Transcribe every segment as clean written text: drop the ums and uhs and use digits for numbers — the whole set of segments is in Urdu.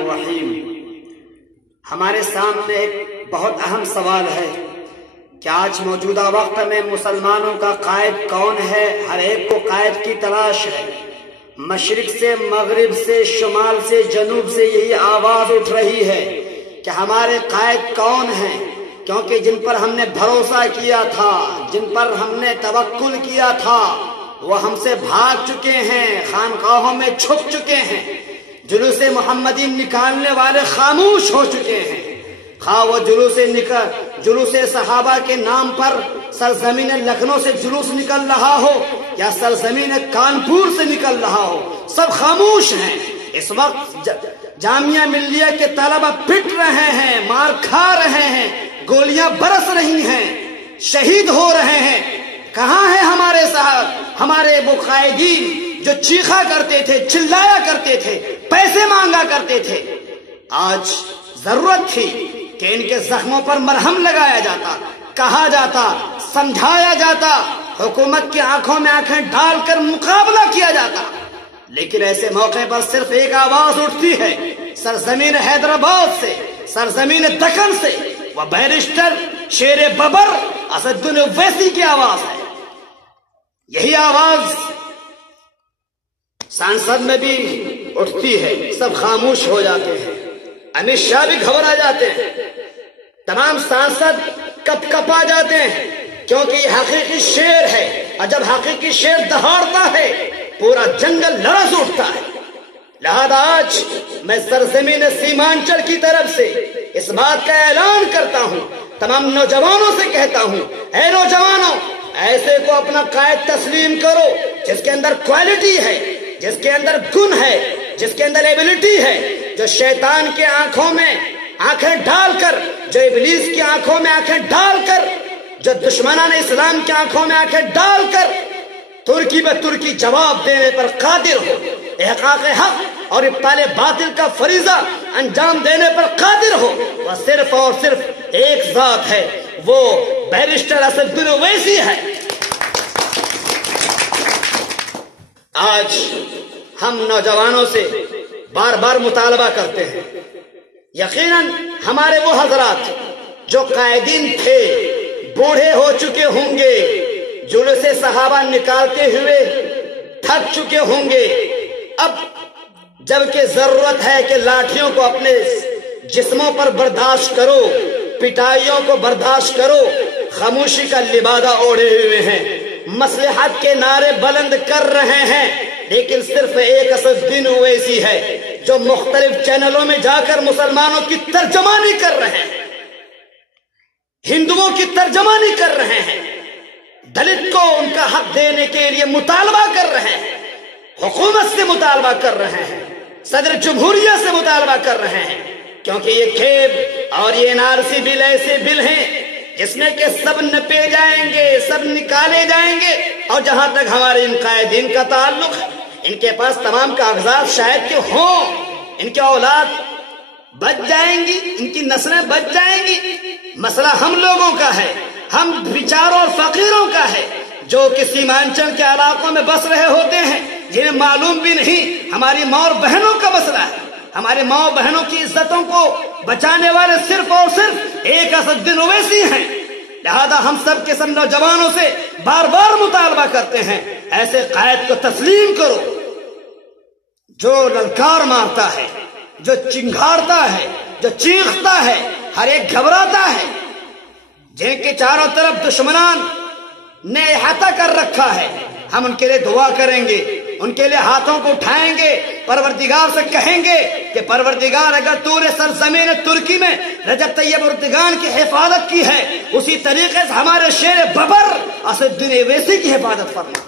الرحیم۔ ہمارے سامنے ایک بہت اہم سوال ہے کہ آج موجودہ وقت میں مسلمانوں کا قائد کون ہے؟ ہر ایک کو قائد کی تلاش ہے۔ مشرق سے، مغرب سے، شمال سے، جنوب سے یہی آواز اٹھ رہی ہے کہ ہمارے قائد کون ہیں، کیونکہ جن پر ہم نے بھروسہ کیا تھا، جن پر ہم نے توکل کیا تھا، وہ ہم سے بھاگ چکے ہیں، خانقاہوں میں چھپ چکے ہیں، جلوس محمدی نکالنے والے خاموش ہو چکے ہیں۔ خواہ وہ جلوس صحابہ کے نام پر سرزمین لکھنؤ سے جلوس نکل رہا ہو یا سرزمین کانپور سے نکل رہا ہو، سب خاموش ہیں۔ اس وقت جامعہ ملیہ کے طلبہ پٹ رہے ہیں، مار کھا رہے ہیں، گولیاں برس رہی ہیں، شہید ہو رہے ہیں۔ کہاں ہیں ہمارے صاحب، ہمارے وہ قائدین جو چیخا کرتے تھے، چلایا کرتے تھے، پیسے مانگا کرتے تھے؟ آج ضرورت تھی کہ ان کے زخموں پر مرہم لگایا جاتا، کہا جاتا، سمجھایا جاتا، حکومت کی آنکھوں میں آنکھیں ڈال کر مقابلہ کیا جاتا۔ لیکن ایسے موقع پر صرف ایک آواز اٹھتی ہے، سرزمین حیدرآباد سے، سرزمین دکن سے، وہ بیرسٹر شیر ببر اسد الدین اویسی کی آواز ہے۔ یہی آواز سانسد میں بھی اٹھتی ہے، سب خاموش ہو جاتے ہیں، امت شاہ بھی گھبرا جاتے ہیں، تمام سانسد کپ کپا جاتے ہیں، کیونکہ یہ حقیقی شیر ہے، اور جب حقیقی شیر دہاڑتا ہے پورا جنگل لرز اٹھتا ہے۔ لہذا آج میں سرزمین سیمانچل کی طرف سے اس بات کا اعلان کرتا ہوں، تمام نوجوانوں سے کہتا ہوں، اے نوجوانوں، ایسے کو اپنا قائد تسلیم کرو جس کے اندر کوالٹی ہے، جس کے اندر گن ہے، جس کے اندر ایبلٹی ہے، جو شیطان کے آنکھوں میں آنکھیں ڈال کر، جو ابلیس کی آنکھوں میں آنکھیں ڈال کر، جو دشمنان اسلام کی آنکھوں میں آنکھیں ڈال کر ترکی بہ ترکی جواب دینے پر قادر ہو، احقاق حق اور ابطال باطل کا فریضہ انجام دینے پر قادر ہو، وہ صرف اور صرف ایک ذات ہے، وہ بیرسٹر اسد الدین اویسی ہے۔ آج ہم نوجوانوں سے بار بار مطالبہ کرتے ہیں، یقیناً ہمارے وہ حضرات جو قائدین تھے بوڑھے ہو چکے ہوں گے، جلوس صحابہ نکالتے ہوئے تھک چکے ہوں گے، اب جبکہ ضرورت ہے کہ لاٹھیوں کو اپنے جسموں پر برداشت کرو، پٹائیوں کو برداشت کرو، خاموشی کا لبادہ اوڑھے ہوئے ہیں، مصلحت کے نعرے بلند کر رہے ہیں، لیکن صرف ایک اسد الدین اویسی ہے جو مختلف چینلوں میں جا کر مسلمانوں کی ترجمانی کر رہے ہیں، ہندوؤں کی ترجمانی کر رہے ہیں، دلت کو ان کا حق دینے کے لیے مطالبہ کر رہے ہیں، حکومت سے مطالبہ کر رہے ہیں، صدر جمہوریہ سے مطالبہ کر رہے ہیں، کیونکہ یہ کھیب اور یہ NRC بل ایسے بل ہیں جس میں کہ سب نپے جائیں گے، سب نکالے جائیں گے، اور جہاں تک ہمارے ان قائدین کا تعلق ہے، ان کے پاس تمام کاغذات شاید کہ ہوں، ان کی اولاد بچ جائیں گی، ان کی نسلیں بچ جائیں گی، مسئلہ ہم لوگوں کا ہے، ہم بیچاروں اور فقیروں کا ہے جو کہ سیمانچل کے علاقوں میں بس رہے ہوتے ہیں، جنہیں معلوم بھی نہیں ہماری ماں اور بہنوں کا مسئلہ ہے۔ ہمارے ماں اور بہنوں کی عزتوں کو بچانے والے صرف اور صرف ایک اسد الدین اویسی ہیں۔ لہذا ہم سب کے سب نوجوانوں سے بار بار مطالبہ کرتے ہیں، ایسے قائد کو تسلیم کرو جو للکار مارتا ہے، جو چنگھاڑتا ہے، جو چیختا ہے، ہر ایک گھبراتا ہے، جن کے چاروں طرف دشمنان نے احاطہ کر رکھا ہے۔ ہم ان کے لیے دعا کریں گے، ان کے لیے ہاتھوں کو اٹھائیں گے، پروردگار سے کہیں گے کہ پروردگار اگر تو نے سرزمین ترکی میں رجب طیب اردگان کی حفاظت کی ہے، اسی طریقے سے ہمارے شیر ببر اسد الدین اویسی کی حفاظت فرما۔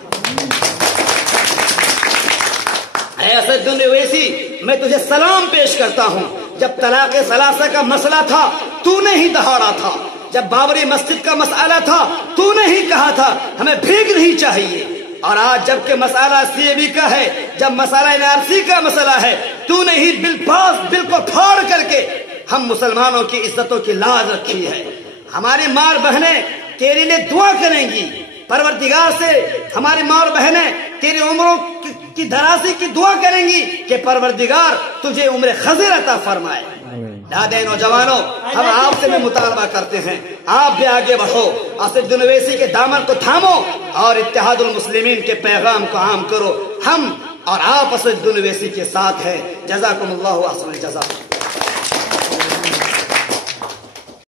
اے اسد الدین اویسی، میں تجھے سلام پیش کرتا ہوں۔ جب طلاق ثلاثہ کا مسئلہ تھا تو نے ہی دہاڑا تھا، جب بابری مسجد کا مسئلہ تھا تو نے ہی کہا تھا ہمیں بھیگ نہیں چاہیے، اور آج جب کہ مسئلہ CAB کا ہے، جب مسئلہ NRC کا مسئلہ ہے، تو نے ہی بل کو پھاڑ کر کے ہم مسلمانوں کی عزتوں کی لاز رکھی ہے۔ ہماری ماں بہنیں تیرے لیے دعا کریں گی، پروردگار سے ہماری ماں اور بہنیں تیری عمروں کی درازی کی دعا کریں گی کہ پروردگار تجھے عمر خضر عطا فرمائے۔ دادے نوجوانوں، ہم آپ سے میں مطالبہ کرتے ہیں، آپ بھی آگے بڑھو، اسد اویسی کے دامن کو تھامو اور اتحاد المسلمین کے پیغام کو عام کرو۔ ہم اور آپ اسد اویسی کے ساتھ ہیں۔ جزاکم اللہ احسن الجزا۔